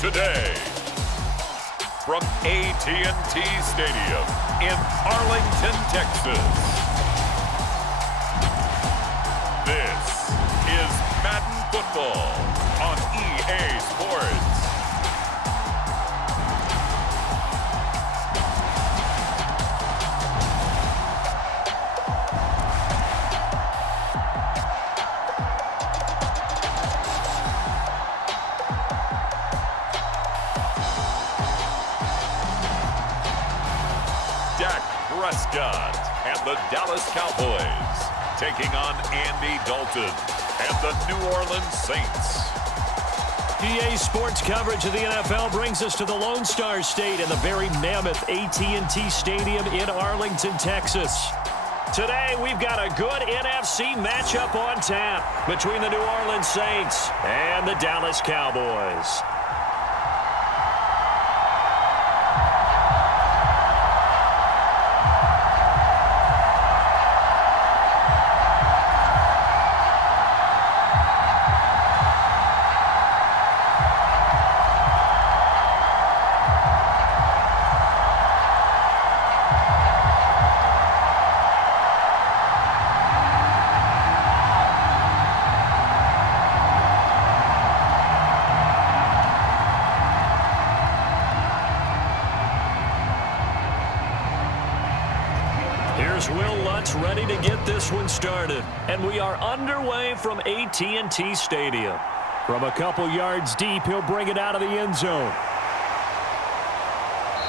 Today, from AT&T Stadium in Arlington, Texas, this is Madden Football on EA Sports. Prescott and the Dallas Cowboys taking on Andy Dalton and the New Orleans Saints. EA Sports coverage of the NFL brings us to the Lone Star State in the very mammoth AT&T Stadium in Arlington, Texas. Today, we've got a good NFC matchup on tap between the New Orleans Saints and the Dallas Cowboys. Here's Will Lutz ready to get this one started. And we are underway from AT&T Stadium. From a couple yards deep, he'll bring it out of the end zone.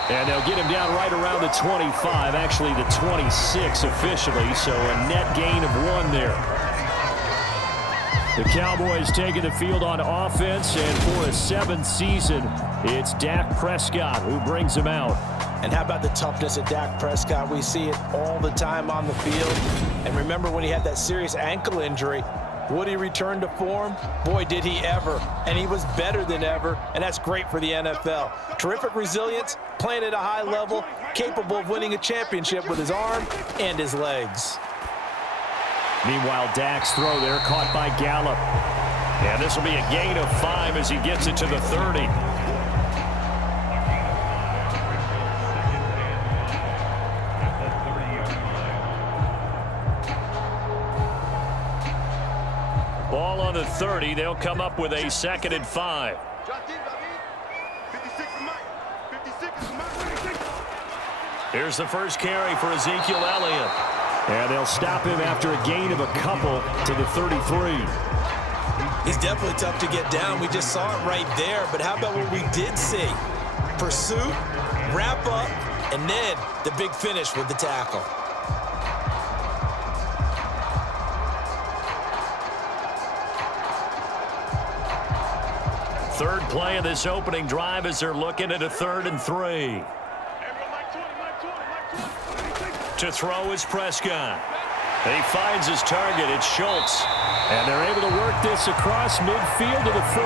And they'll get him down right around the 25, actually the 26 officially, so a net gain of 1 there. The Cowboys taking the field on offense, and for a 7th season, it's Dak Prescott who brings him out. And how about the toughness of Dak Prescott? We see it all the time on the field. And remember when he had that serious ankle injury, would he return to form? Boy, did he ever. And he was better than ever, and that's great for the NFL. Terrific resilience, playing at a high level, capable of winning a championship with his arm and his legs. Meanwhile, Dak's throw there caught by Gallup. And this will be a gain of 5 as he gets it to the 30. Ball on the 30. They'll come up with a 2nd and 5. Here's the first carry for Ezekiel Elliott. And they'll stop him after a gain of a couple to the 33. He's definitely tough to get down. We just saw it right there. But how about what we did see? Pursuit, wrap up, and then the big finish with the tackle. Third play of this opening drive as they're looking at a 3rd and 3. To throw is Prescott. He finds his target. It's Schultz. And they're able to work this across midfield to the 48.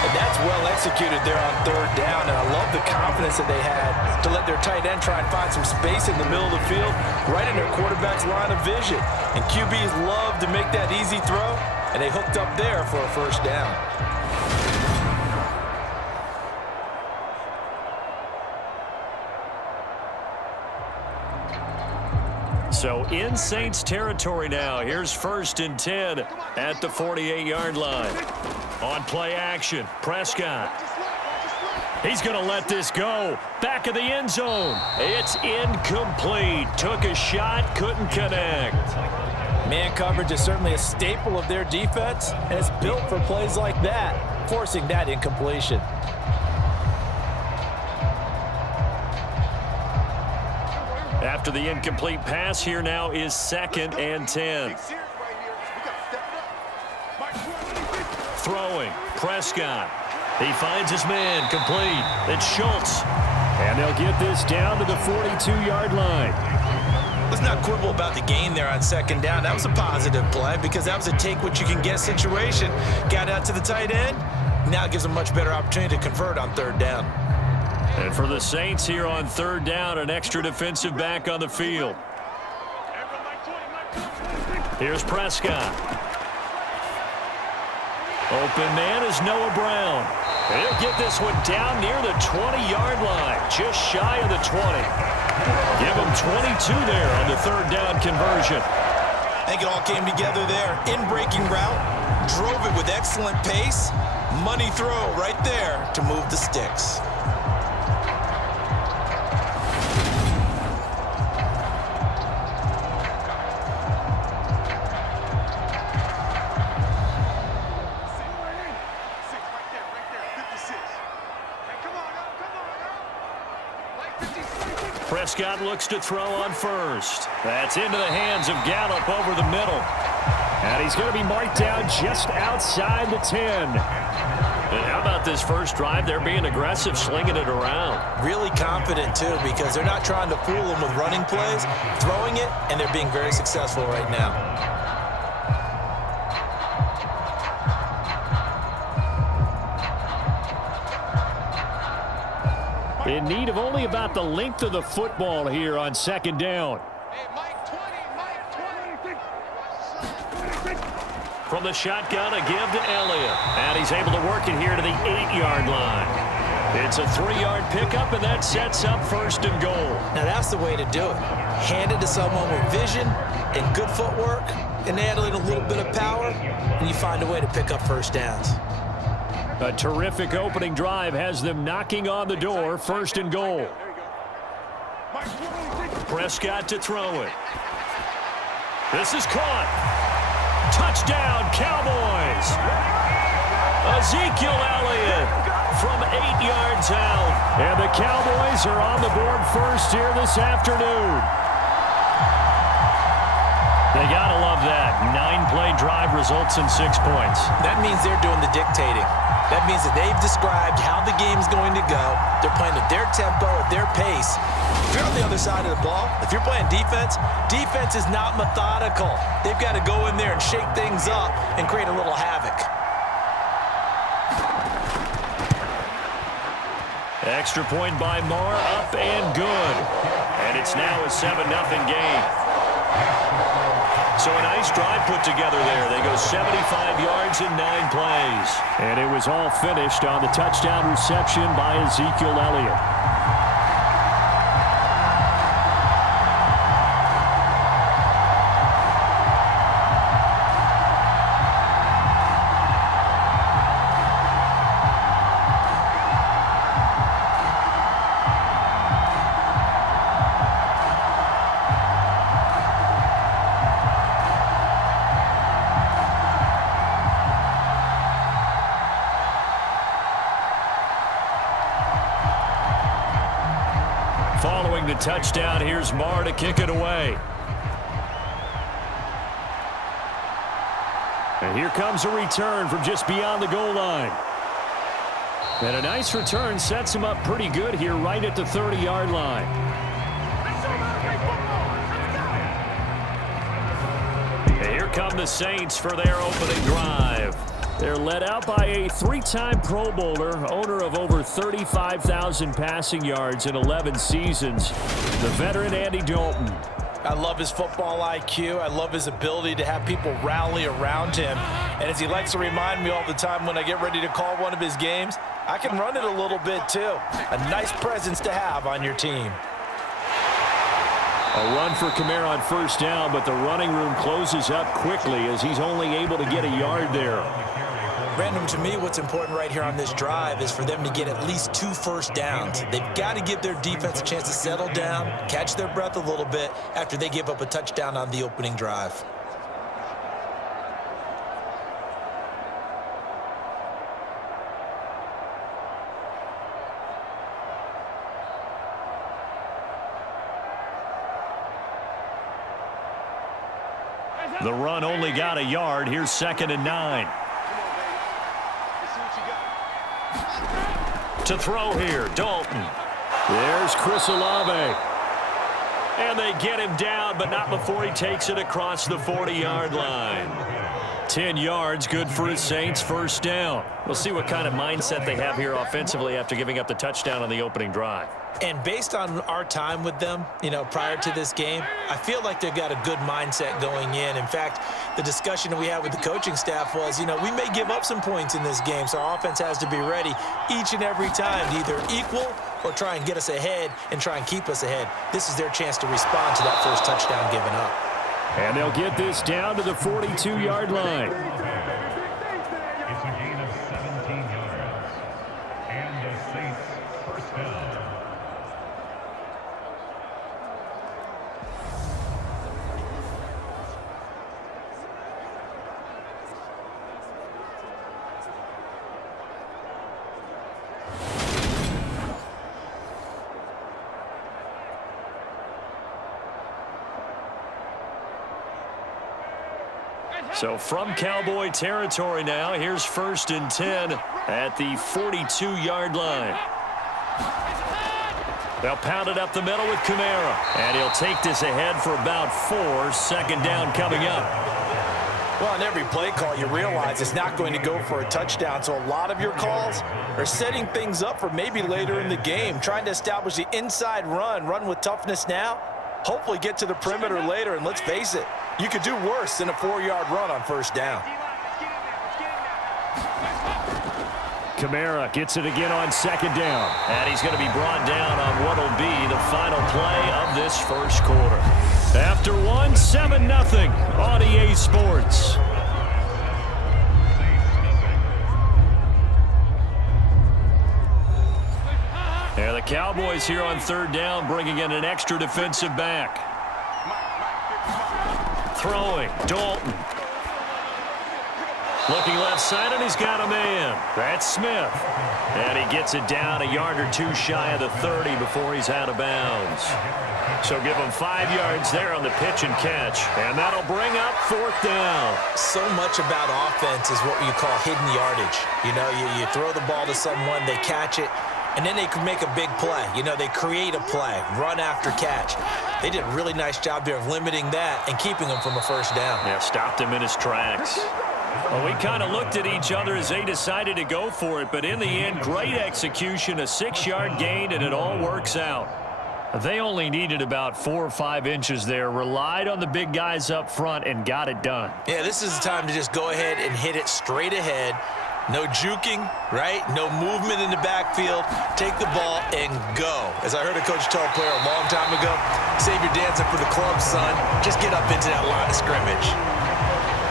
And that's well executed there on 3rd down. And I love the confidence that they had to let their tight end try and find some space in the middle of the field, right in their quarterback's line of vision. And QBs love to make that easy throw. And they hooked up there for a 1st down. So in Saints territory now. Here's 1st and 10 at the 48-yard line. On play action, Prescott. He's going to let this go. Back of the end zone. It's incomplete. Took a shot, couldn't connect. Man coverage is certainly a staple of their defense, and it's built for plays like that, forcing that incompletion. After the incomplete pass, here now is 2nd and 10. Throwing, Prescott. He finds his man, complete. It's Schultz. And they'll get this down to the 42-yard line. Let's not quibble about the gain there on 2nd down. That was a positive play because that was a take-what-you-can-get situation. Got out to the tight end. Now it gives them a much better opportunity to convert on 3rd down. And for the Saints here on 3rd down, an extra defensive back on the field. Here's Prescott. Open man is Noah Brown. He'll get this one down near the 20-yard line, just shy of the 20. Give him 22 there on the third down conversion. I think it all came together there. In-breaking route, drove it with excellent pace. Money throw right there to move the sticks. Prescott looks to throw on first. That's into the hands of Gallup over the middle. And he's going to be marked down just outside the 10. And how about this first drive? They're being aggressive, slinging it around. Really confident, too, because they're not trying to fool them with running plays, throwing it, and they're being very successful right now. In need of only about the length of the football here on second down. From the shotgun, a give to Elliott. And he's able to work it here to the 8-yard line. It's a 3-yard pickup, and that sets up first and goal. Now, that's the way to do it. Hand it to someone with vision and good footwork, and add in a little bit of power, and you find a way to pick up first downs. A terrific opening drive has them knocking on the door, first and goal. Prescott to throw it. This is caught. Touchdown, Cowboys. Ezekiel Elliott from 8 yards out. And the Cowboys are on the board first here this afternoon. They got to love that. 9-play drive results in 6 points. That means they're doing the dictating. That means that they've described how the game's going to go. They're playing at their tempo, at their pace. If you're on the other side of the ball, if you're playing defense, defense is not methodical. They've got to go in there and shake things up and create a little havoc. Extra point by Marr, up and good. And it's now a 7-0 game. So a nice drive put together there. They go 75 yards in 9 plays. And it was all finished on the touchdown reception by Ezekiel Elliott. Following the touchdown, here's Marr to kick it away. And here comes a return from just beyond the goal line. And a nice return sets him up pretty good here right at the 30-yard line. And here come the Saints for their opening drive. They're led out by a 3-time Pro Bowler, owner of over 35,000 passing yards in 11 seasons, the veteran Andy Dalton. I love his football IQ. I love his ability to have people rally around him. And as he likes to remind me all the time when I get ready to call one of his games, I can run it a little bit too. A nice presence to have on your team. A run for Kamara on first down, but the running room closes up quickly as he's only able to get a yard there. Brandon, to me, what's important right here on this drive is for them to get at least 2 first downs. They've got to give their defense a chance to settle down, catch their breath a little bit after they give up a touchdown on the opening drive. The run only got a yard. Here's 2nd and 9. To throw here, Dalton. There's Chris Olave. And they get him down, but not before he takes it across the 40-yard line. 10 yards, good for his Saints, first down. We'll see what kind of mindset they have here offensively after giving up the touchdown on the opening drive. And based on our time with them, prior to this game, I feel like they've got a good mindset going in. In fact, the discussion that we had with the coaching staff was, we may give up some points in this game, so our offense has to be ready each and every time to either equal or try and get us ahead and try and keep us ahead. This is their chance to respond to that first touchdown given up. And they'll get this down to the 42-yard line. It's a gain of 17 yards. And the Saints first down. So from Cowboy territory now, here's 1st and 10 at the 42-yard line. They'll pound it up the middle with Kamara. And he'll take this ahead for about 4. Second down coming up. Well, on every play call, you realize it's not going to go for a touchdown. So a lot of your calls are setting things up for maybe later in the game, trying to establish the inside run with toughness now, hopefully get to the perimeter later. And let's face it, you could do worse than a 4-yard run on first down. Kamara gets it again on second down. And he's going to be brought down on what will be the final play of this first quarter. After one, 7-0 on EA Sports. And the Cowboys here on third down, bringing in an extra defensive back. Throwing, Dalton. Looking left side, and he's got a man. That's Smith. And he gets it down a yard or two shy of the 30 before he's out of bounds. So give him 5 yards there on the pitch and catch. And that'll bring up fourth down. So much about offense is what you call hidden yardage. You throw the ball to someone, they catch it, and then they can make a big play. They create a play, run after catch. They did a really nice job there of limiting that and keeping him from a first down. Yeah, stopped him in his tracks. Well, we kind of looked at each other as they decided to go for it, but in the end, great execution, a 6-yard gain, and it all works out. They only needed about 4 or 5 inches there, relied on the big guys up front, and got it done. Yeah, this is the time to just go ahead and hit it straight ahead. No juking, right? No movement in the backfield. Take the ball and go. As I heard a coach tell a player a long time ago, save your dancing for the club, son. Just get up into that line of scrimmage.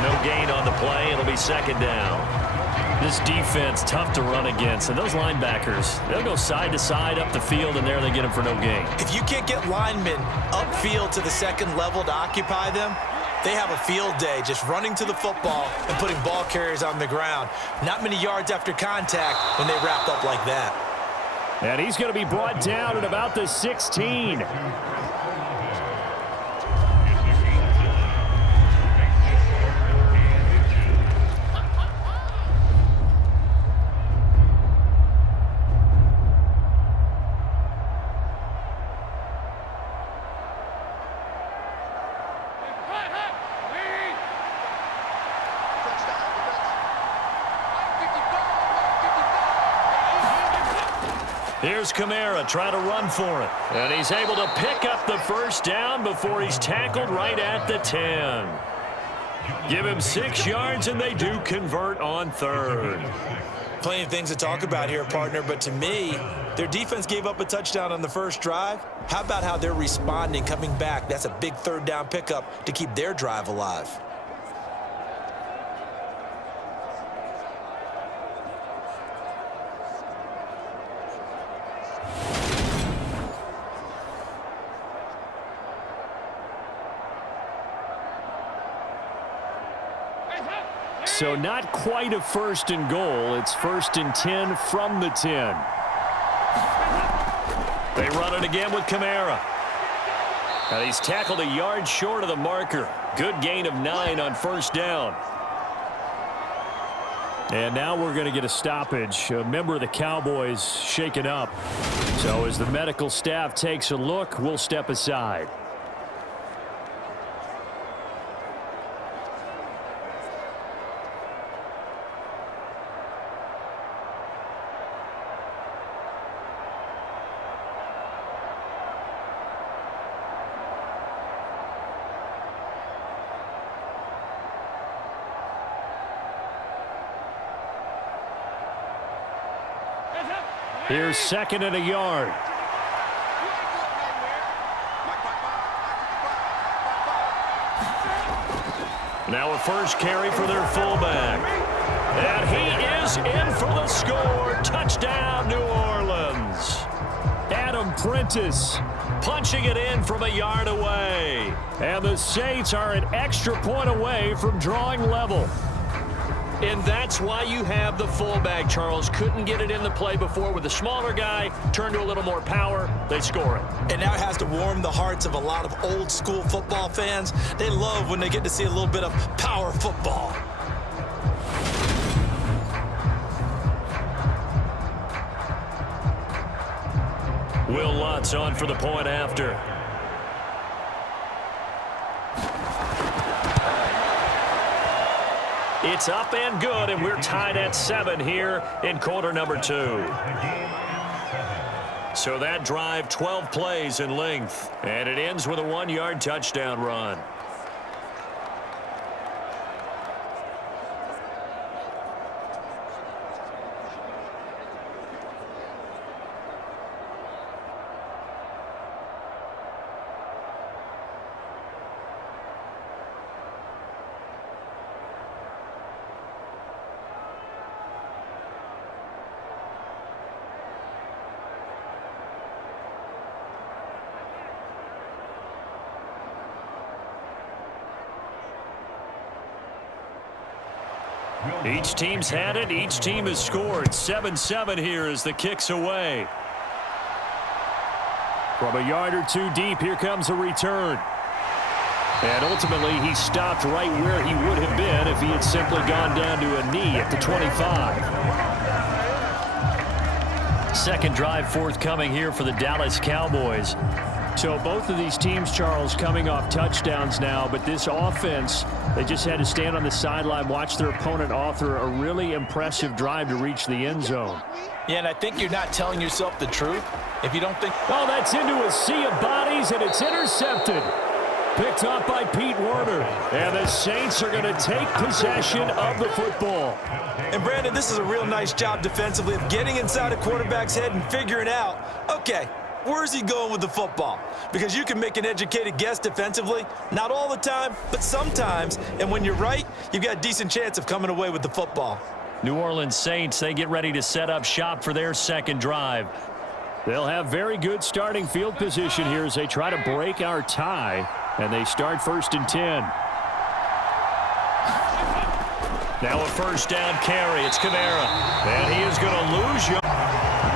No gain on the play. It'll be second down. This defense, tough to run against. And those linebackers, they'll go side to side up the field, and there they get them for no gain. If you can't get linemen upfield to the second level to occupy them, they have a field day just running to the football and putting ball carriers on the ground. Not many yards after contact when they wrap up like that. And he's going to be brought down at about the 16. Here's Kamara trying to run for it. And he's able to pick up the first down before he's tackled right at the 10. Give him 6 yards, and they do convert on third. Plenty of things to talk about here, partner, but to me, their defense gave up a touchdown on the first drive. How about how they're responding, coming back? That's a big third down pickup to keep their drive alive. So not quite a first and goal. It's 1st and 10 from the 10. They run it again with Kamara. And he's tackled a yard short of the marker. Good gain of 9 on first down. And now we're going to get a stoppage. A member of the Cowboys shaken up. So as the medical staff takes a look, we'll step aside. Here's second and a yard. Now a first carry for their fullback. And he is in for the score. Touchdown, New Orleans. Adam Prentice punching it in from a yard away. And the Saints are an extra point away from drawing level. And that's why you have the fullback, Charles. Couldn't get it in the play before with a smaller guy. Turned to a little more power. They score it. And now it has to warm the hearts of a lot of old school football fans. They love when they get to see a little bit of power football. Will Lutz on for the point after. It's up and good, and we're tied at 7 here in quarter number 2. So that drive, 12 plays in length, and it ends with a 1-yard touchdown run. Each team's had it. Each team has scored. 7-7 here as the kick's away. From a yard or two deep, here comes a return. And ultimately, he stopped right where he would have been if he had simply gone down to a knee at the 25. Second drive forthcoming here for the Dallas Cowboys. So both of these teams, Charles, coming off touchdowns now, but this offense, they just had to stand on the sideline, watch their opponent author a really impressive drive to reach the end zone. Yeah, and I think you're not telling yourself the truth if you don't think... Oh, that's into a sea of bodies, and it's intercepted. Picked off by Pete Werner. And the Saints are going to take possession of the football. And, Brandon, this is a real nice job defensively of getting inside a quarterback's head and figuring out, okay, where's he going with the football? Because you can make an educated guess defensively. Not all the time, but sometimes. And when you're right, you've got a decent chance of coming away with the football. New Orleans Saints, they get ready to set up shop for their second drive. They'll have very good starting field position here as they try to break our tie. And they start 1st and 10. Now a first down carry. It's Kamara. And he is going to lose you.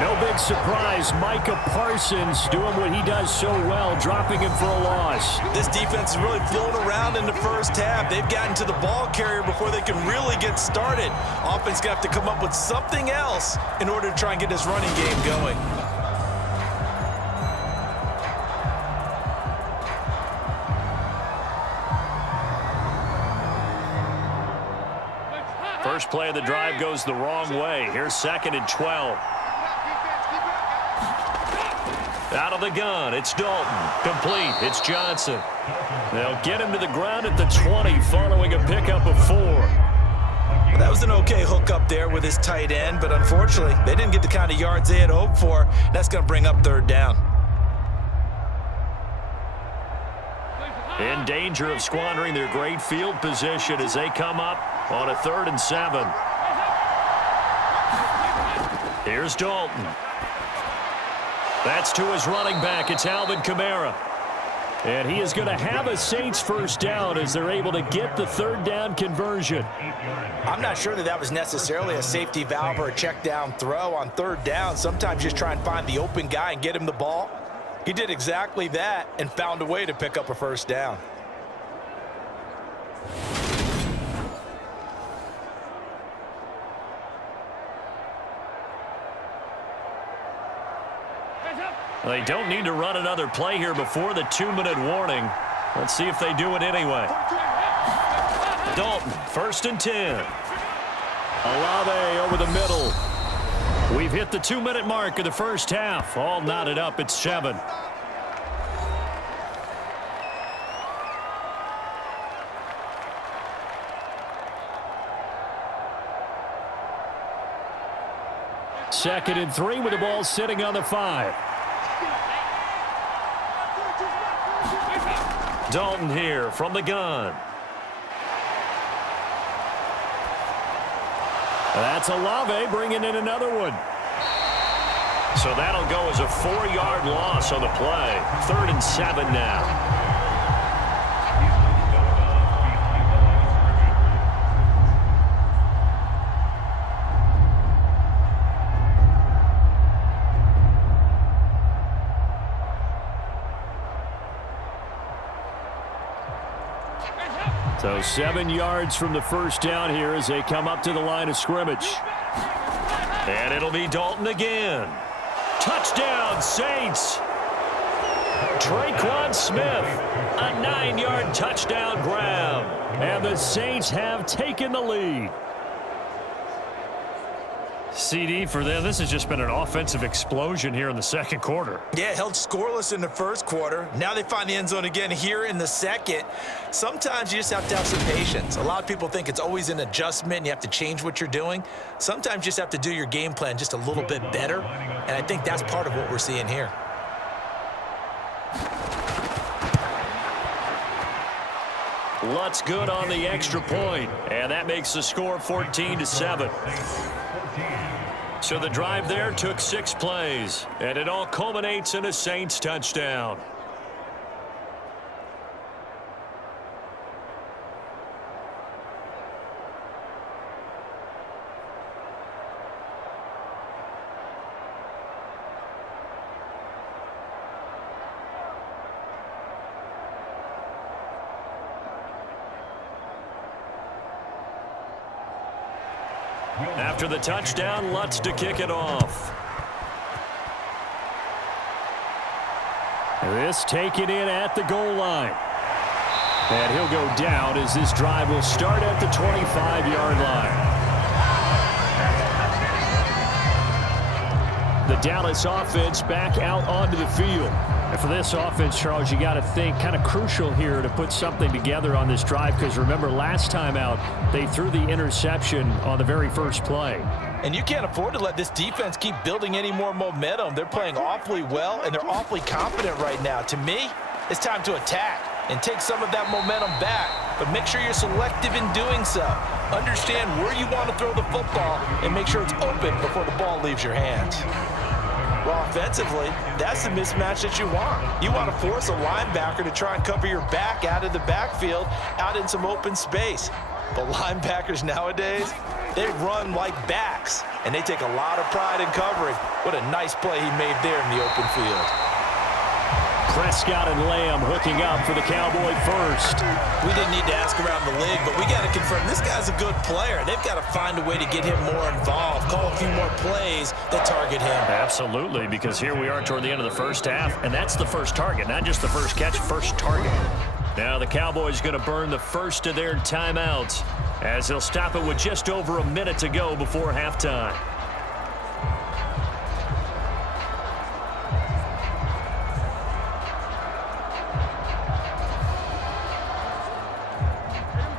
No big surprise. Micah Parsons doing what he does so well, dropping him for a loss. This defense is really flown around in the first half. They've gotten to the ball carrier before they can really get started. Offense going to have to come up with something else in order to try and get this running game going. First play of the drive goes the wrong way. Here's 2nd and 12. Out of the gun, it's Dalton. Complete, it's Johnson. They'll get him to the ground at the 20 following a pickup of 4. That was an okay hookup there with his tight end, but unfortunately, they didn't get the kind of yards they had hoped for. That's going to bring up 3rd down. In danger of squandering their great field position as they come up on a 3rd and 7. Here's Dalton. That's to his running back. It's Alvin Kamara. And he is going to have a Saints first down as they're able to get the 3rd down conversion. I'm not sure that was necessarily a safety valve or a check down throw on 3rd down. Sometimes just try and find the open guy and get him the ball. He did exactly that and found a way to pick up a first down. They don't need to run another play here before the 2-minute warning. Let's see if they do it anyway. Dalton, 1st and 10. Olave over the middle. We've hit the 2-minute mark of the first half. All knotted up at 7. 2nd and 3 with the ball sitting on the 5. Dalton here from the gun. That's Olave bringing in another one. So that'll go as a 4-yard loss on the play. 3rd and 7 now. So 7 yards from the first down here as they come up to the line of scrimmage. And it'll be Dalton again. Touchdown, Saints. Traquan Smith, a 9-yard touchdown grab. And the Saints have taken the lead. CD, for them, this has just been an offensive explosion here in the second quarter. Yeah, held scoreless in the first quarter. Now they find the end zone again here in the second. Sometimes you just have to have some patience. A lot of people think it's always an adjustment and you have to change what you're doing. Sometimes you just have to do your game plan just a little bit better, and I think that's part of what we're seeing here. Lutz good on the extra point, and that makes the score 14-7. So the drive there took 6 plays, and it all culminates in a Saints touchdown. After the touchdown, Lutz to kick it off. This taken in at the goal line. And he'll go down as this drive will start at the 25-yard line. The Dallas offense back out onto the field. And for this offense, Charles, you got to think kind of crucial here to put something together on this drive, because remember last time out they threw the interception on the very first play. And you can't afford to let this defense keep building any more momentum. They're playing awfully well, and they're awfully confident right now. To me, it's time to attack and take some of that momentum back, but make sure you're selective in doing so. Understand where you want to throw the football and make sure it's open before the ball leaves your hands. Well, offensively, that's the mismatch that you want. You want to force a linebacker to try and cover your back out of the backfield, out in some open space. But linebackers nowadays, they run like backs, and they take a lot of pride in covering. What a nice play he made there in the open field. Prescott and Lamb hooking up for the Cowboy first. We didn't need to ask around the league, but we got to confirm this guy's a good player. They've got to find a way to get him more involved, call a few more plays that target him. Absolutely, because here we are toward the end of the first half, and that's the first target, not just the first catch, first target. Now the Cowboys going to burn the first of their timeouts as they'll stop it with just over a minute to go before halftime.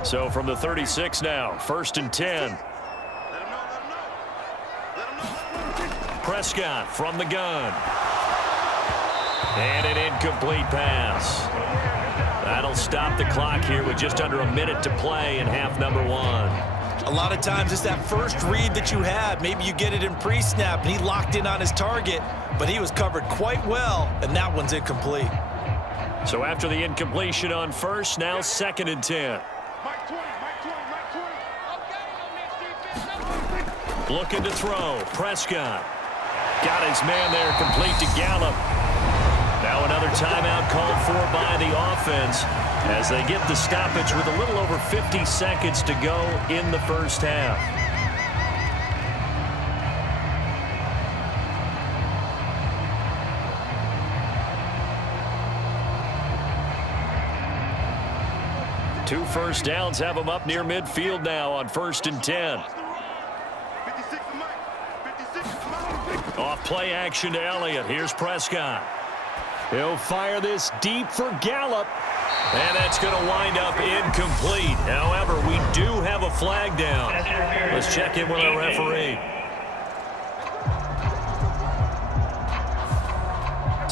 So from the 36 now, 1st and 10. Prescott from the gun. And an incomplete pass. That'll stop the clock here with just under a minute to play in half number 1. A lot of times it's that first read that you have. Maybe you get it in pre-snap, and he locked in on his target, but he was covered quite well, and that one's incomplete. So after the incompletion on first, now 2nd and 10. Looking to throw. Prescott. Got his man there complete to Gallup. Now another timeout called for by the offense as they get the stoppage with a little over 50 seconds to go in the first half. Two first downs have them up near midfield now on 1st and 10. Off play action to Elliott. Here's Prescott. He'll fire this deep for Gallup. And that's going to wind up incomplete. However, we do have a flag down. Let's check in with our referee.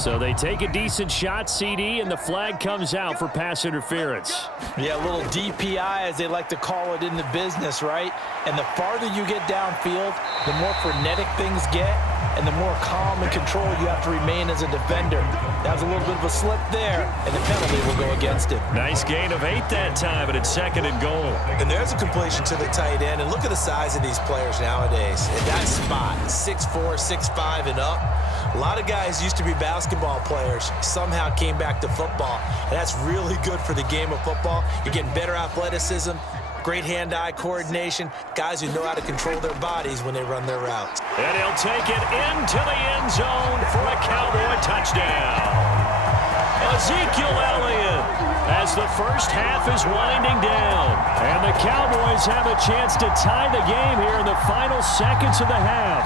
So they take a decent shot, CD, and the flag comes out for pass interference. Yeah, a little DPI, as they like to call it in the business, right? And the farther you get downfield, the more frenetic things get, and the more calm and control you have to remain as a defender. That was a little bit of a slip there, and the penalty will go against it. Nice gain of 8 that time, and it's 2nd and goal. And there's a completion to the tight end. And look at the size of these players nowadays. In that spot, 6'4", 6'5", and up. A lot of guys used to be basketball players, somehow came back to football. And that's really good for the game of football. You're getting better athleticism, great hand-eye coordination, guys who know how to control their bodies when they run their routes. And he'll take it into the end zone for a Cowboy touchdown. Ezekiel Elliott, as the first half is winding down. And the Cowboys have a chance to tie the game here in the final seconds of the half.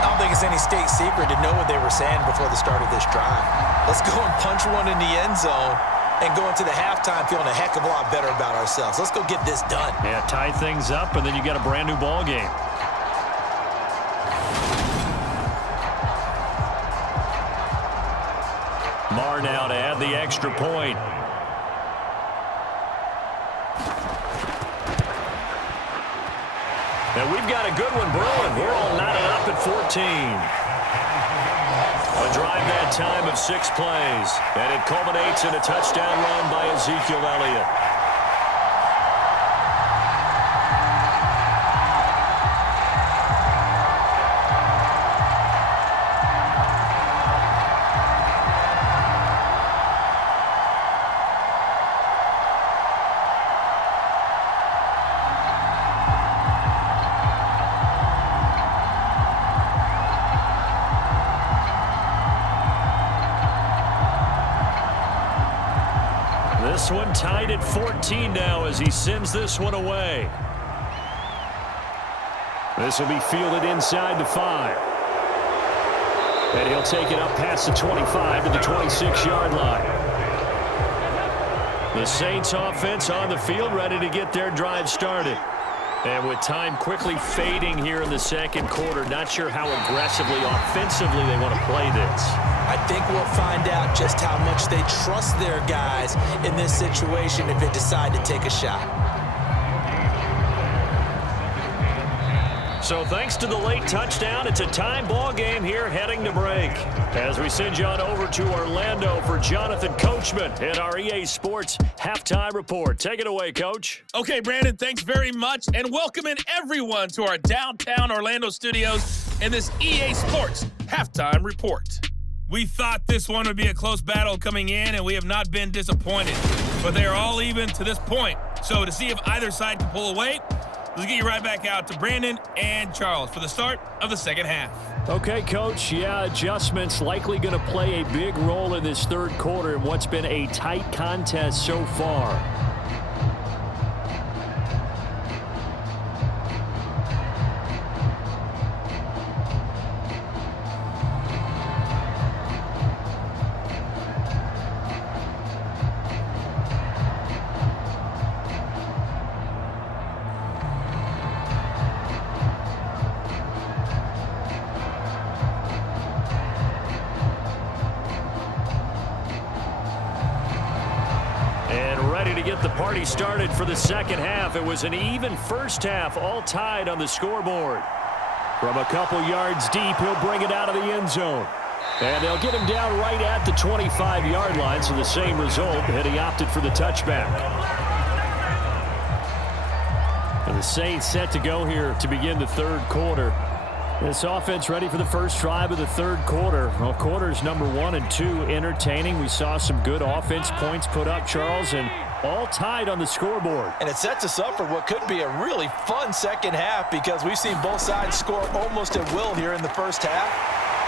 I don't think it's any state secret to know what they were saying before the start of this drive. Let's go and punch one in the end zone and go into the halftime feeling a heck of a lot better about ourselves. Let's go get this done. Yeah, tie things up, and then you got a brand new ball game. Marr now to add the extra point. And we've got a good one brewing. We're all knotted up at 14. A drive that time of 6 plays. And it culminates in a touchdown run by Ezekiel Elliott. This one tied at 14 now as he sends this one away. This will be fielded inside the 5. And he'll take it up past the 25 to the 26-yard line. The Saints offense on the field ready to get their drive started. And with time quickly fading here in the second quarter, not sure how aggressively, offensively they want to play this. I think we'll find out just how much they trust their guys in this situation if they decide to take a shot. So thanks to the late touchdown, it's a time ball game here heading to break. As we send you on over to Orlando for Jonathan Coachman and our EA Sports Halftime Report. Take it away, Coach. Okay, Brandon, thanks very much, and welcoming everyone to our downtown Orlando studios in this EA Sports Halftime Report. We thought this one would be a close battle coming in, and we have not been disappointed. But they are all even to this point. So to see if either side can pull away, let's get you right back out to Brandon and Charles for the start of the second half. Okay, Coach. Yeah, adjustments likely going to play a big role in this third quarter in what's been a tight contest so far. To get the party started for the second half. It was an even first half, all tied on the scoreboard. From a couple yards deep, he'll bring it out of the end zone. And they'll get him down right at the 25-yard line, so the same result, and he opted for the touchback. And the Saints set to go here to begin the third quarter. This offense ready for the first drive of the third quarter. Well, quarters number 1 and 2 entertaining. We saw some good offense points put up, Charles, and all tied on the scoreboard. And it sets us up for what could be a really fun second half because we've seen both sides score almost at will here in the first half.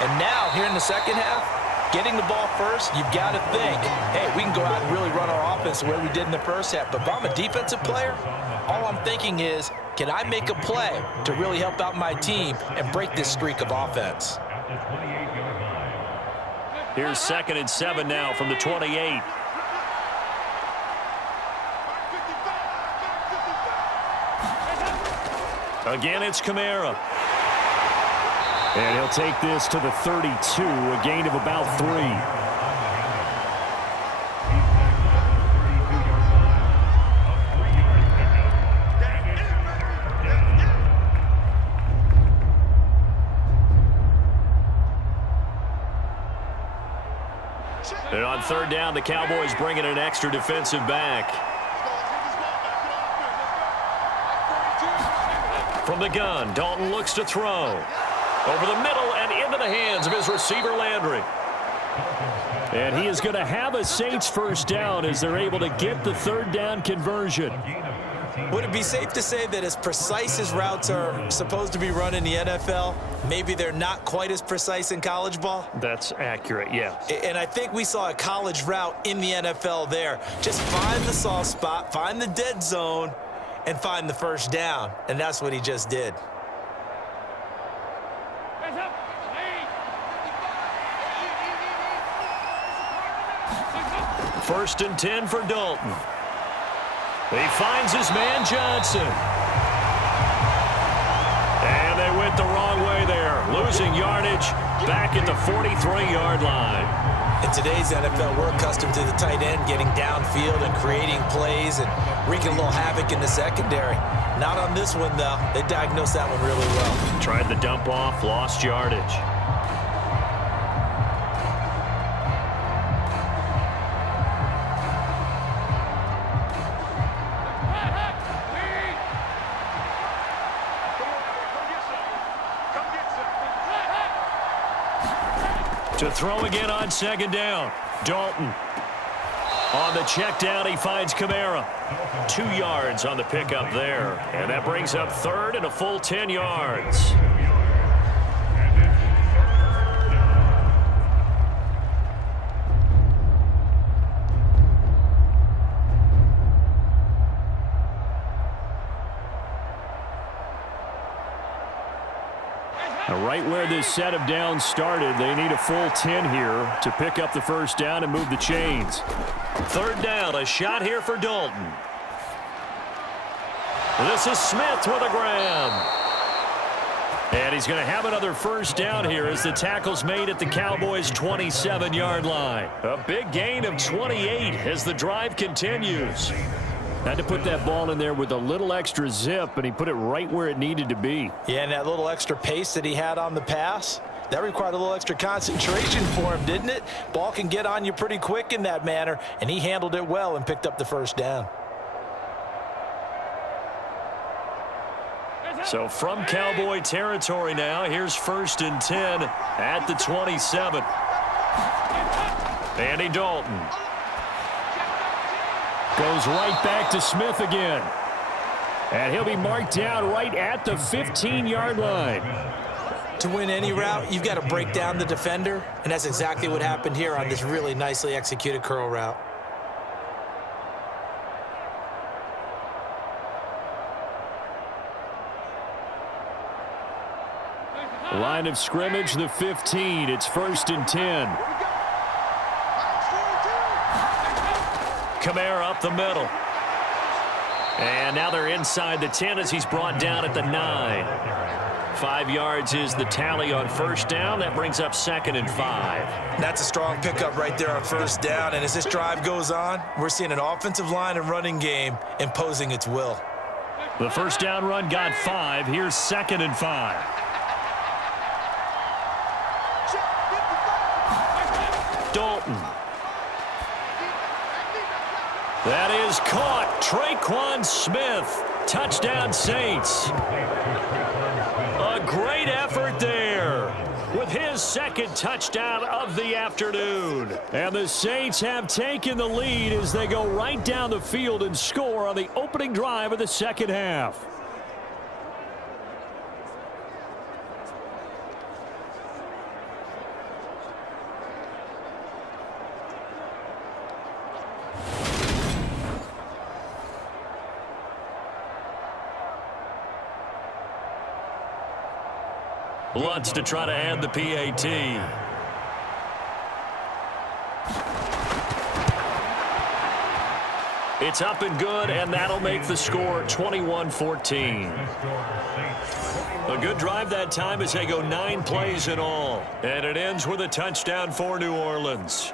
And now, here in the second half, getting the ball first, you've got to think, hey, we can go out and really run our offense the way we did in the first half. But if I'm a defensive player, all I'm thinking is, can I make a play to really help out my team and break this streak of offense? Here's 2nd and 7 now from the 28. Again, it's Kamara. And he'll take this to the 32, a gain of about 3. And on third down, the Cowboys bring in an extra defensive back. From the gun, Dalton looks to throw. Over the middle and into the hands of his receiver, Landry. And he is going to have a Saints first down as they're able to get the third down conversion. Would it be safe to say that as precise as routes are supposed to be run in the NFL, maybe they're not quite as precise in college ball? That's accurate, yeah. And I think we saw a college route in the NFL there. Just find the soft spot, find the dead zone, and find the first down. And that's what he just did. First and 10 for Dalton. He finds his man Johnson. And they went the wrong way there. Losing yardage back at the 43-yard line. In today's NFL, we're accustomed to the tight end getting downfield and creating plays and wreaking a little havoc in the secondary. Not on this one, though. They diagnosed that one really well. Tried the dump off, lost yardage. To throw again on second down. Dalton. On the check down, he finds Kamara. 2 yards on the pickup there. And that brings up third and a full 10 yards. Right where this set of downs started, they need a full 10 here to pick up the first down and move the chains. Third down, a shot here for Dalton. This is Smith with a grab. And he's going to have another first down here as the tackle's made at the Cowboys' 27-yard line. A big gain of 28 as the drive continues. Had to put that ball in there with a little extra zip, and he put it right where it needed to be. Yeah, and that little extra pace that he had on the pass, that required a little extra concentration for him, didn't it? Ball can get on you pretty quick in that manner, and he handled it well and picked up the first down. So from Cowboy territory now, here's first and 10 at the 27. Andy Dalton. Goes right back to Smith again. And he'll be marked down right at the 15-yard line. To win any route, you've got to break down the defender, and that's exactly what happened here on this really nicely executed curl route. Line of scrimmage, the 15. It's first and 10. Kamara up the middle. And now they're inside the 10 as he's brought down at the 9. 5 yards is the tally on first down. That brings up second and 5. That's a strong pickup right there on first down. And as this drive goes on, we're seeing an offensive line and running game imposing its will. The first down run got 5. Here's second and 5. Dalton. That is caught. Traquan Smith. Touchdown Saints. A great effort there with his second touchdown of the afternoon. And the Saints have taken the lead as they go right down the field and score on the opening drive of the second half. Lutz to try to add the PAT. It's up and good, and that'll make the score 21-14. A good drive that time as they go 9 plays in all. And it ends with a touchdown for New Orleans.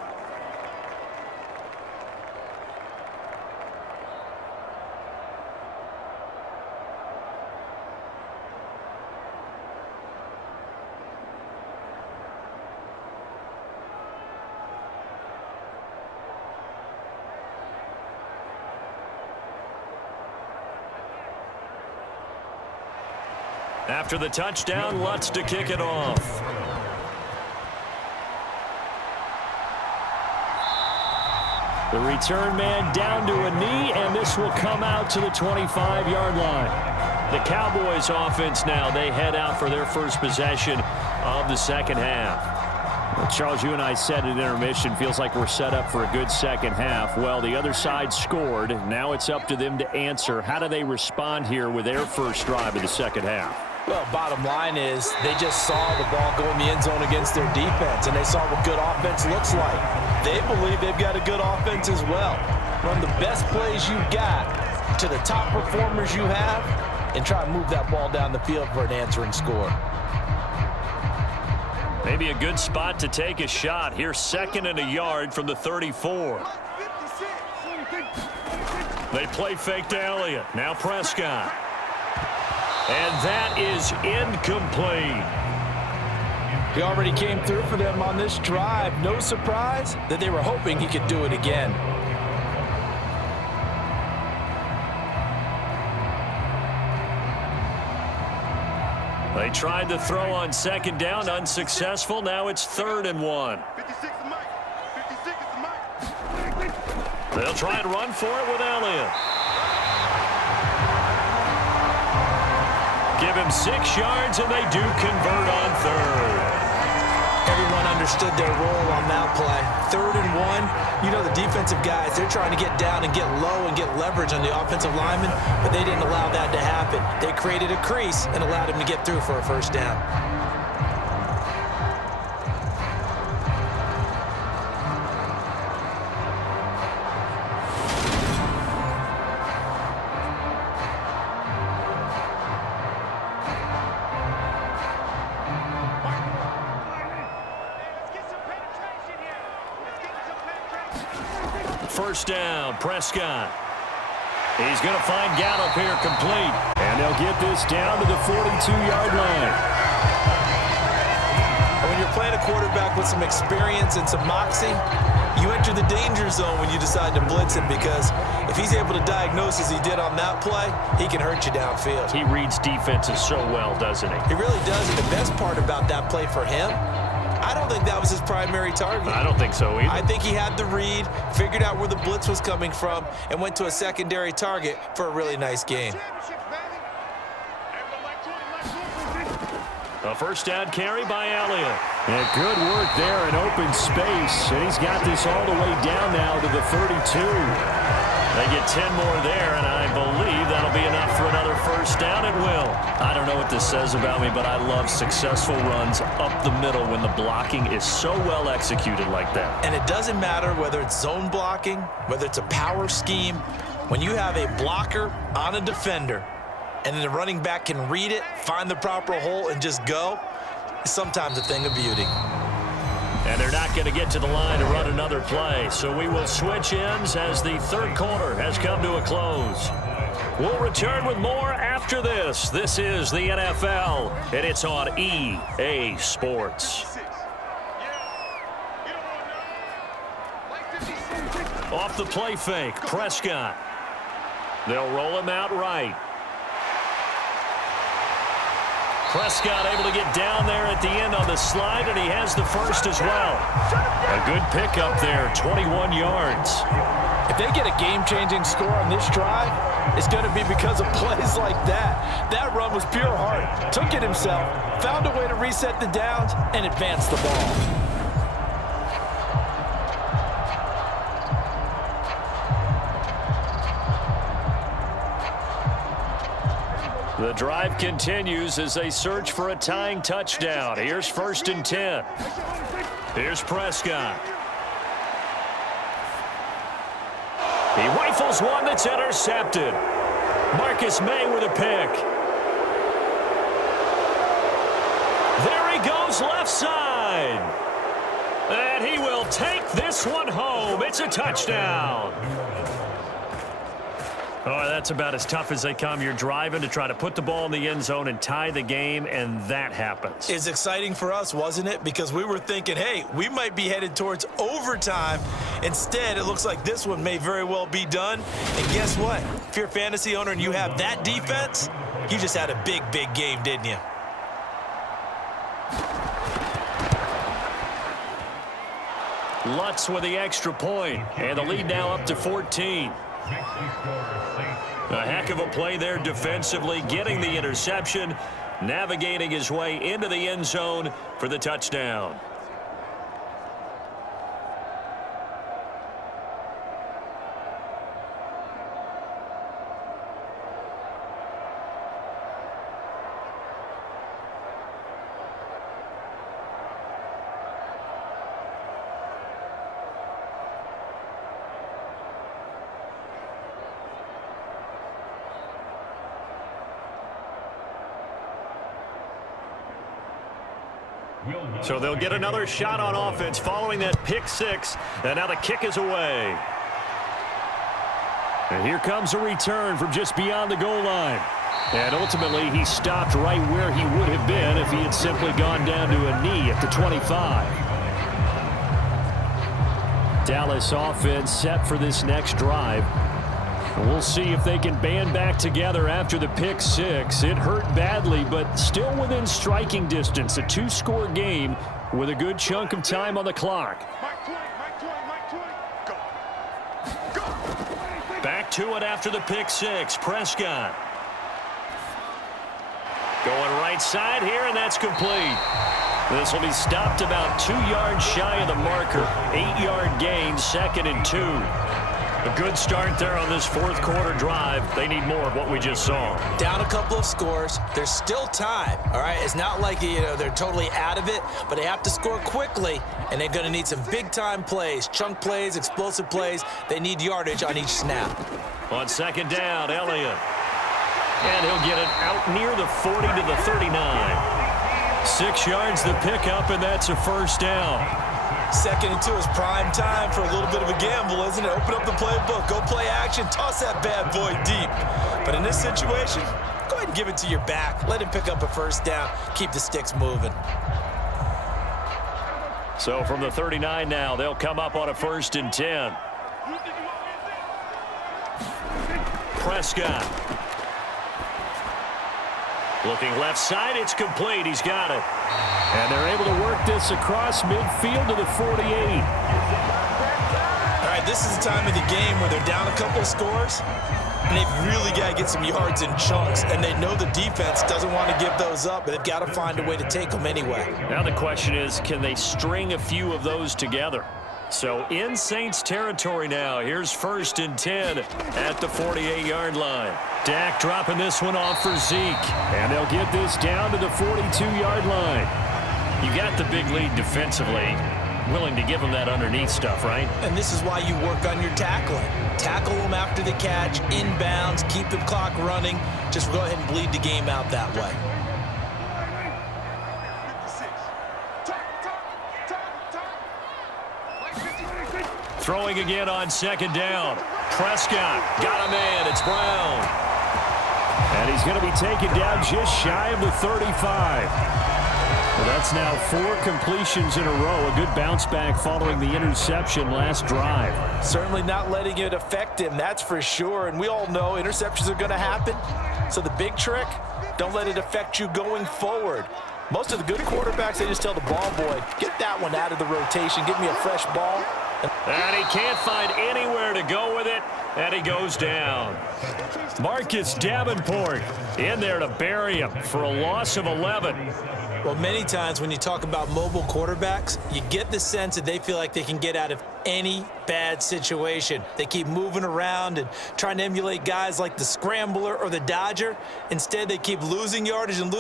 After the touchdown, Lutz to kick it off. The return man down to a knee, and this will come out to the 25-yard line. The Cowboys offense now, they head out for their first possession of the second half. Well, Charles, you and I said at intermission, feels like we're set up for a good second half. Well, the other side scored. Now it's up to them to answer. How do they respond here with their first drive of the second half? Well, bottom line is they just saw the ball go in the end zone against their defense, and they saw what good offense looks like. They believe they've got a good offense as well. Run the best plays you got to the top performers you have, and try to move that ball down the field for an answering score. Maybe a good spot to take a shot. Here's 2nd and a yard from the 34. They play fake to Elliott. Now Prescott. And that is incomplete. He already came through for them on this drive. No surprise that they were hoping he could do it again. They tried to throw on 2nd down, unsuccessful. Now it's 3rd and 1. They'll try and run for it with Elliott. Give him 6 yards, and they do convert on 3rd. Everyone understood their role on that play. 3rd and 1. You know the defensive guys, they're trying to get down and get low and get leverage on the offensive lineman, but they didn't allow that to happen. They created a crease and allowed him to get through for a first down. First down, Prescott. He's going to find Gallup here complete. And they'll get this down to the 42-yard line. When you're playing a quarterback with some experience and some moxie, you enter the danger zone when you decide to blitz him, because if he's able to diagnose as he did on that play, he can hurt you downfield. He reads defenses so well, doesn't he? He really does, and the best part about that play for him, I don't think that was his primary target. I don't think so either. I think he had the read, figured out where the blitz was coming from, and went to a secondary target for a really nice gain. A first down carry by Elliott. And good work there in open space. And he's got this all the way down now to the 32. They get 10 more there, and I believe that'll be enough for another first down. It will. I don't know what this says about me, but I love successful runs up the middle when the blocking is so well executed like that. And it doesn't matter whether it's zone blocking, whether it's a power scheme. When you have a blocker on a defender, and then the running back can read it, find the proper hole, and just go, it's sometimes a thing of beauty. And they're not going to get to the line to run another play. So we will switch ends as the third quarter has come to a close. We'll return with more after this. This is the NFL, and it's on EA Sports. Off the play fake, Prescott. They'll roll him out right. Prescott able to get down there at the end on the slide, and he has the first as well. A good pickup there, 21 yards. If they get a game-changing score on this drive, it's going to be because of plays like that. That run was pure heart. Took it himself, found a way to reset the downs, and advance the ball. The drive continues as they search for a tying touchdown. Here's 1st and 10. Here's Prescott. He rifles one that's intercepted. Marcus May with a pick. There he goes left side. And he will take this one home. It's a touchdown. Oh, that's about as tough as they come. You're driving to try to put the ball in the end zone and tie the game, and that happens. It's exciting for us, wasn't it? Because we were thinking, hey, we might be headed towards overtime. Instead, it looks like this one may very well be done. And guess what? If you're a fantasy owner and you have that defense, you just had a big, big game, didn't you? Lutz with the extra point, and the lead now up to 14. A heck of a play there defensively, getting the interception, navigating his way into the end zone for the touchdown. So they'll get another shot on offense following that pick six. And now the kick is away. And here comes a return from just beyond the goal line. And ultimately, he stopped right where he would have been if he had simply gone down to a knee at the 25. Dallas offense set for this next drive. We'll see if they can band back together after the pick six. It hurt badly, but still within striking distance. A two-score game with a good chunk of time on the clock. Back to it after the pick six. Prescott. Going right side here, and that's complete. This will be stopped about 2 yards shy of the marker. 8-yard gain, 2nd and 2. A good start there on this fourth quarter drive. They need more of what we just saw. Down a couple of scores. There's still time, all right? It's not like, they're totally out of it, but they have to score quickly, and they're going to need some big-time plays, chunk plays, explosive plays. They need yardage on each snap. On second down, Elliott. And he'll get it out near the 40 to the 39. 6 yards the pickup, and that's a first down. 2nd and 2 is prime time for a little bit of a gamble, isn't it? Open up the playbook, go play action, toss that bad boy deep. But in this situation, go ahead and give it to your back. Let him pick up a first down. Keep the sticks moving. So from the 39 now, they'll come up on a 1st and 10. Prescott. Looking left side, it's complete. He's got it. And they're able to work this across midfield to the 48. All right, this is the time of the game where they're down a couple of scores, and they've really got to get some yards in chunks, and they know the defense doesn't want to give those up, but they've got to find a way to take them anyway. Now the question is, can they string a few of those together? So in Saints territory now, here's 1st and 10 at the 48-yard line. Dak dropping this one off for Zeke, and they'll get this down to the 42-yard line. You got the big lead defensively, willing to give them that underneath stuff, right? And this is why you work on your tackling. Tackle them after the catch, inbounds, keep the clock running. Just go ahead and bleed the game out that way. Throwing again on 2nd down. Prescott got him in. It's Brown. And he's going to be taken down just shy of the 35. Well, that's now 4 completions in a row. A good bounce back following the interception last drive. Certainly not letting it affect him, that's for sure. And we all know interceptions are going to happen. So the big trick, don't let it affect you going forward. Most of the good quarterbacks, they just tell the ball boy, get that one out of the rotation. Give me a fresh ball. And he can't find anywhere to go with it, and he goes down. Marcus Davenport in there to bury him for a loss of 11. Well, many times when you talk about mobile quarterbacks, you get the sense that they feel like they can get out of any bad situation. They keep moving around and trying to emulate guys like the Scrambler or the Dodger. Instead, they keep losing yardage and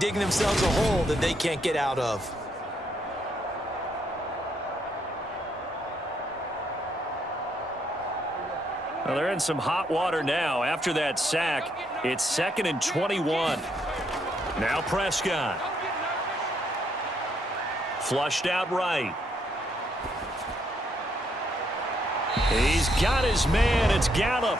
digging themselves a hole that they can't get out of. Well, they're in some hot water now. After that sack, it's 2nd and 21. Now Prescott. Flushed out right. He's got his man. It's Gallup.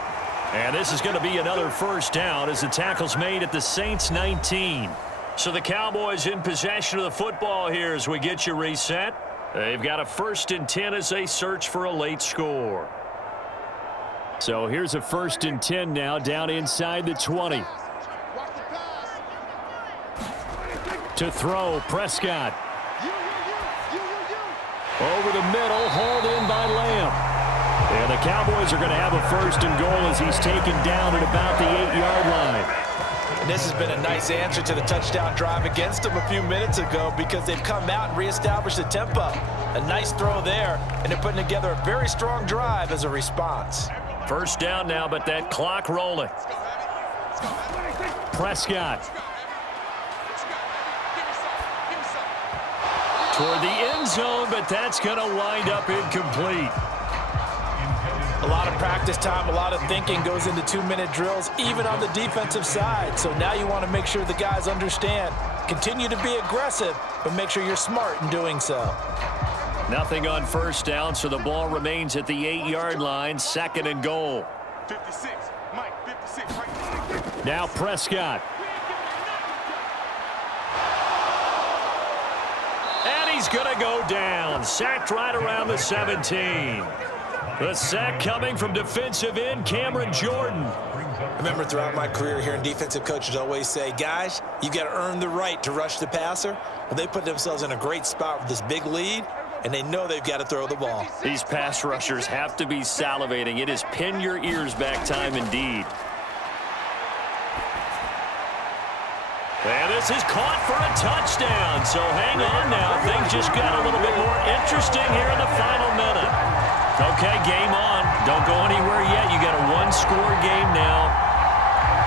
And this is going to be another first down as the tackle's made at the Saints 19. So the Cowboys in possession of the football here as we get you reset. They've got a 1st and 10 as they search for a late score. So here's a 1st and 10 now down inside the 20. To throw, Prescott. Over the middle, hauled in by Lamb. And the Cowboys are going to have a 1st and goal as he's taken down at about the 8-yard line. And this has been a nice answer to the touchdown drive against them a few minutes ago because they've come out and reestablished the tempo. A nice throw there, and they're putting together a very strong drive as a response. 1st down now, but that clock rolling. Prescott. Toward the end zone, but that's going to wind up incomplete. A lot of practice time, a lot of thinking goes into 2-minute drills, even on the defensive side. So now you want to make sure the guys understand. Continue to be aggressive, but make sure you're smart in doing so. Nothing on 1st down, so the ball remains at the 8-yard line, 2nd and goal. 56, Mike, 56, right. Now Prescott. And he's going to go down. Sacked right around the 17. The sack coming from defensive end Cameron Jordan. I remember throughout my career hearing defensive coaches always say, guys, you got to earn the right to rush the passer. Well, they put themselves in a great spot with this big lead, and they know they've got to throw the ball. These pass rushers have to be salivating. It is pin your ears back time indeed. And this is caught for a touchdown. So hang on now. Things just got a little bit more interesting here in the final minute. Okay, game on. Don't go anywhere yet. You got a one-score game now.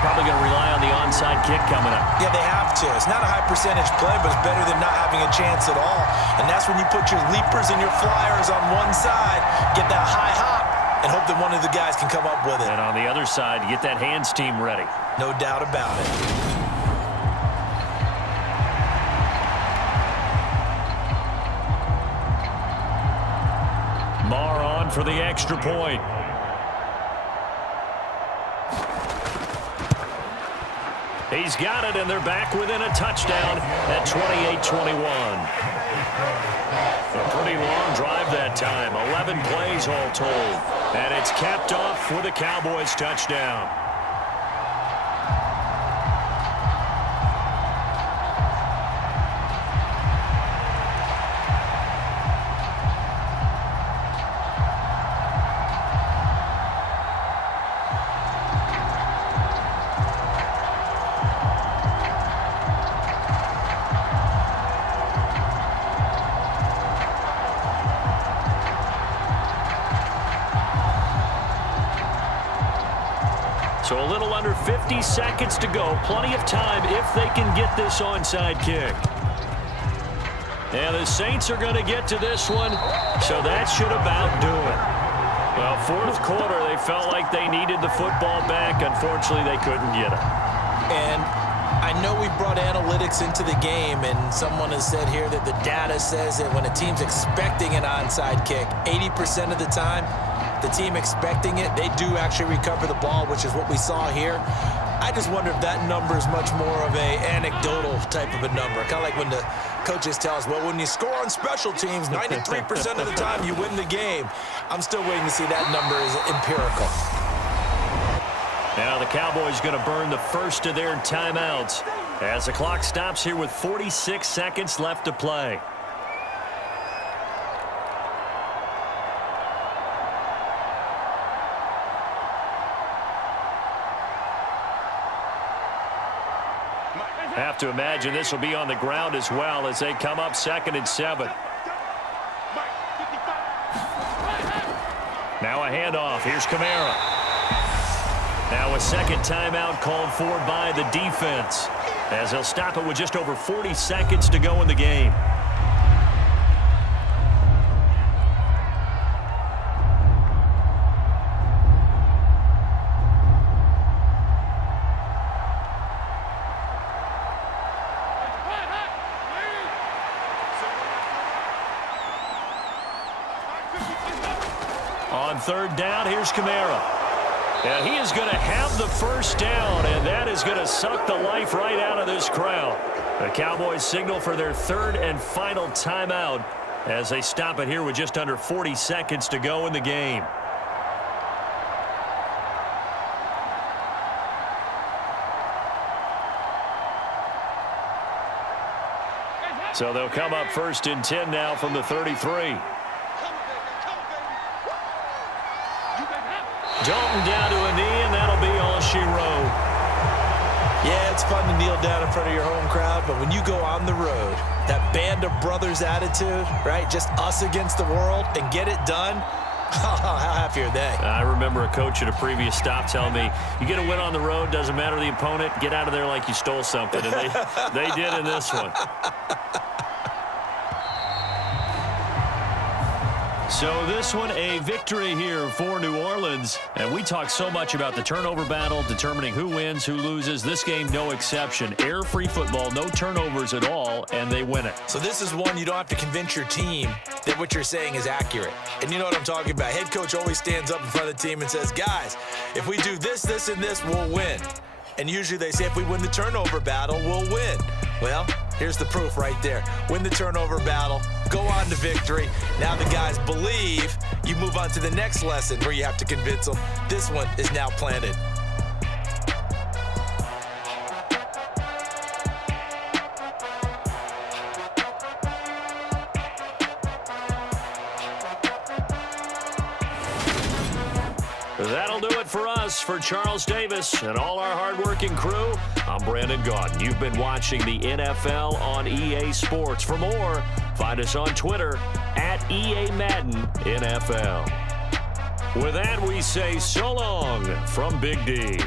Probably going to rely on the onside kick coming up. Yeah, they have to. It's not a high percentage play, but it's better than not having a chance at all. And that's when you put your leapers and your flyers on one side, get that high hop, and hope that one of the guys can come up with it. And on the other side, get that hands team ready. No doubt about it. Marr on for the extra point. He's got it, and they're back within a touchdown at 28-21. A pretty long drive that time, 11 plays all told. And it's capped off with a Cowboys touchdown. So a little under 50 seconds to go. Plenty of time if they can get this onside kick. And the Saints are going to get to this one, so that should about do it. Well, 4th quarter, they felt like they needed the football back. Unfortunately, they couldn't get it. And I know we brought analytics into the game, and someone has said here that the data says that when a team's expecting an onside kick, 80% of the time, the team expecting it, they do actually recover the ball, which is what we saw here. I just wonder if that number is much more of a anecdotal type of a number. Kind of like when the coaches tell us, well, when you score on special teams, 93% of the time you win the game. I'm still waiting to see that number is empirical. Now the Cowboys going to burn the first of their timeouts as the clock stops here with 46 seconds left to play. Have to imagine this will be on the ground as well as they come up 2nd and 7. Now a handoff. Here's Kamara. Now a second timeout called for by the defense as they'll stop it with just over 40 seconds to go in the game. third down. Here's Kamara. And he is going to have the first down, and that is going to suck the life right out of this crowd. The Cowboys signal for their third and final timeout as they stop it here with just under 40 seconds to go in the game. So they'll come up first and 10 now from the 33. Dalton down to a knee, and that'll be all she wrote. Yeah, it's fun to kneel down in front of your home crowd, but when you go on the road, that band of brothers attitude, right? Just us against the world and get it done. How happy are they? I remember a coach at a previous stop telling me, you get a win on the road, doesn't matter the opponent, get out of there like you stole something. And they did in this one. So this one, a victory here for New Orleans. And we talk so much about the turnover battle, determining who wins, who loses. This game, no exception. Air-free football, no turnovers at all, and they win it. So this is one you don't have to convince your team that what you're saying is accurate. And you know what I'm talking about. Head coach always stands up in front of the team and says, guys, if we do this, this, and this, we'll win. And usually they say if we win the turnover battle, we'll win. Well, here's the proof right there. Win the turnover battle, go on to victory. Now the guys believe. You move on to the next lesson where you have to convince them. This one is now planted. That'll do it for us. For Charles Davis and all our hardworking crew, I'm Brandon Gaudin. You've been watching the NFL on EA Sports. For more, find us on Twitter at EA Madden NFL. With that, we say so long from Big D.